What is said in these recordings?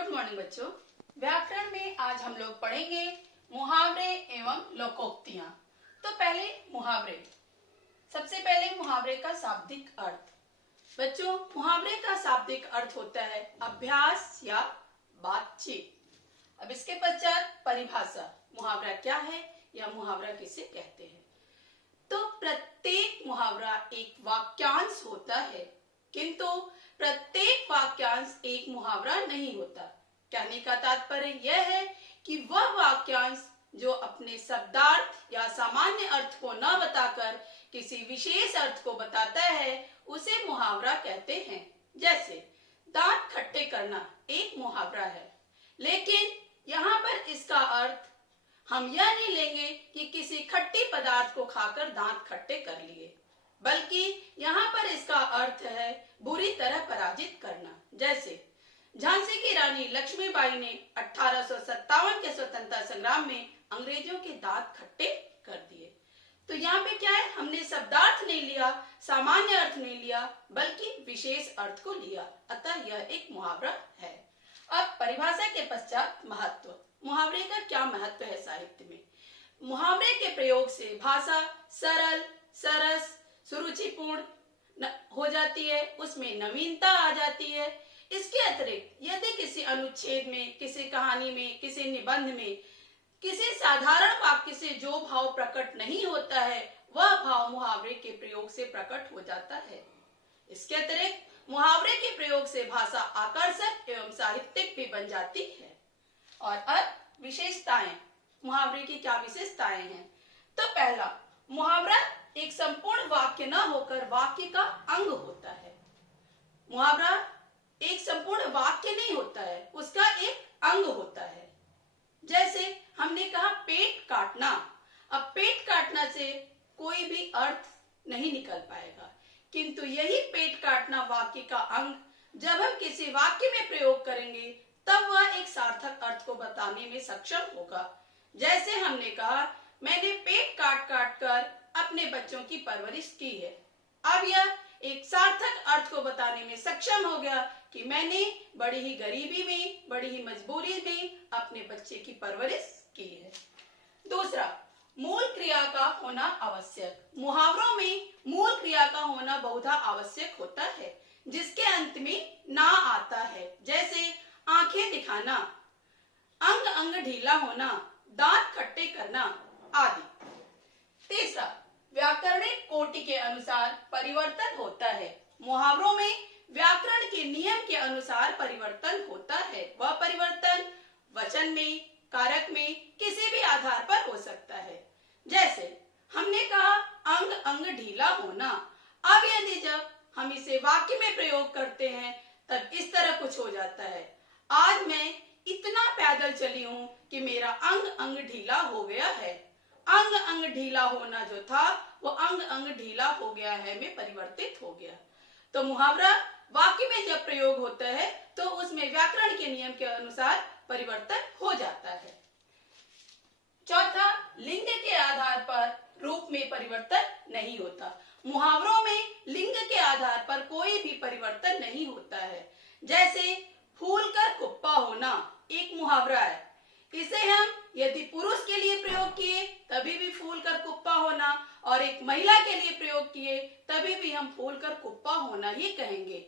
Good morning बच्चों। व्याकरण में आज हम लोग पढ़ेंगे मुहावरे एवं लोकोक्तियां। तो पहले मुहावरे। सबसे पहले मुहावरे का शाब्दिक अर्थ। बच्चों, मुहावरे का शाब्दिक अर्थ होता है अभ्यास या बातचीत। अब इसके पश्चात परिभाषा, मुहावरा क्या है या मुहावरा किसे कहते हैं। तो प्रत्येक मुहावरा एक वाक्यांश होता है, किंतु प्रत्येक वाक्यांश एक मुहावरा नहीं होता। कहने का तात्पर्य यह है कि वह वाक्यांश जो अपने शब्दार्थ या सामान्य अर्थ को न बताकर किसी विशेष अर्थ को बताता है उसे मुहावरा कहते हैं। जैसे दांत खट्टे करना एक मुहावरा है, लेकिन यहाँ पर इसका अर्थ हम यह नहीं लेंगे कि किसी खट्टे पदार्थ को खाकर दांत खट्टे कर लिए, बल्कि यहाँ पर इसका अर्थ है बुरी तरह पराजित करना। जैसे झांसी की रानी लक्ष्मीबाई ने 1857 के स्वतंत्रता संग्राम में अंग्रेजों के दांत खट्टे कर दिए। तो यहाँ पे क्या है, हमने शब्दार्थ नहीं लिया, सामान्य अर्थ नहीं लिया, बल्कि विशेष अर्थ को लिया, अतः यह एक मुहावरा है। अब परिभाषा के पश्चात महत्व। मुहावरे का क्या महत्व है साहित्य में। मुहावरे के प्रयोग से भाषा सरल, सरस, सुरुचिपूर्ण हो जाती है, उसमें नवीनता आ जाती है। इसके अतिरिक्त यदि किसी अनुच्छेद में, किसी कहानी में, किसी निबंध में किसी साधारण वाक्य से जो भाव प्रकट नहीं होता है वह भाव मुहावरे के प्रयोग से प्रकट हो जाता है। इसके अतिरिक्त मुहावरे के प्रयोग से भाषा आकर्षक एवं साहित्यिक भी बन जाती है। और अब विशेषताएं, मुहावरे की क्या विशेषताएं हैं। तो पहला, मुहावरा एक संपूर्ण वाक्य न होकर वाक्य का अंग होता है। मुहावरा एक संपूर्ण वाक्य नहीं होता है, उसका एक अंग होता है। जैसे हमने कहा पेट काटना। अब पेट काटना से कोई भी अर्थ नहीं निकल पाएगा, किंतु यही पेट काटना वाक्य का अंग जब हम किसी वाक्य में प्रयोग करेंगे तब वह एक सार्थक अर्थ को बताने में सक्षम होगा। जैसे हमने कहा मैंने पेट काट काट कर अपने बच्चों की परवरिश की है। अब यह एक सार्थक अर्थ को बताने में सक्षम हो गया कि मैंने बड़ी ही गरीबी में, बड़ी ही मजबूरी में अपने बच्चे की परवरिश की है। दूसरा, मूल क्रिया का होना आवश्यक। मुहावरों में मूल क्रिया का होना बहुधा आवश्यक होता है, जिसके अंत में ना आता है। जैसे आंखें दिखाना, अंग अंग ढीला होना, दांत खट्टे करना आदि। तीसरा, व्याकरणिक कोटि के अनुसार परिवर्तन होता है। मुहावरों में व्याकरण के नियम के अनुसार परिवर्तन होता है। वह परिवर्तन वचन में, कारक में, किसी भी आधार पर हो सकता है। जैसे हमने कहा अंग अंग ढीला होना। अब यदि जब हम इसे वाक्य में प्रयोग करते हैं तब इस तरह कुछ हो जाता है, आज मैं इतना पैदल चली हूं कि मेरा अंग अंग ढीला हो गया है। अंग अंग ढीला होना जो था वो अंग अंग ढीला हो गया है में परिवर्तित हो गया। तो मुहावरा वाक्य में जब प्रयोग होता है तो उसमें व्याकरण के नियम के अनुसार परिवर्तन हो जाता है। चौथा, लिंग के आधार पर रूप में परिवर्तन नहीं होता। मुहावरों में लिंग के आधार पर कोई भी परिवर्तन नहीं होता है। जैसे फूल कर कुप्पा होना एक मुहावरा है। इसे हम यदि पुरुष के लिए प्रयोग किए तभी भी फूल कर कुप्पा होना, और एक महिला के लिए प्रयोग किए तभी भी हम फूल कर कुप्पा होना ही कहेंगे।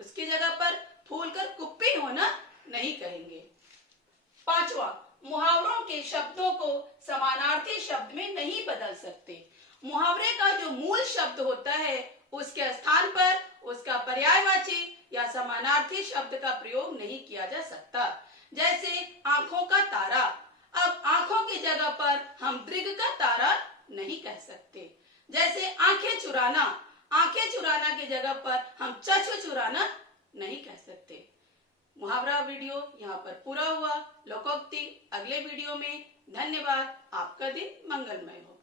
उसकी जगह पर फूल कर कुप्पी होना नहीं कहेंगे। पांचवा, मुहावरों के शब्दों को समानार्थी शब्द में नहीं बदल सकते। मुहावरे का जो मूल शब्द होता है उसके स्थान पर उसका पर्यायवाची या समानार्थी शब्द का प्रयोग नहीं किया जा सकता। जैसे आंखों का तारा। अब आंखों की जगह पर हम दृग का तारा नहीं कह सकते। जैसे आंखें चुराना, आंखें चुराना की जगह पर हम चक्षु चुराना नहीं कह सकते। मुहावरा वीडियो यहाँ पर पूरा हुआ। लोकोक्ति अगले वीडियो में। धन्यवाद। आपका दिन मंगलमय हो।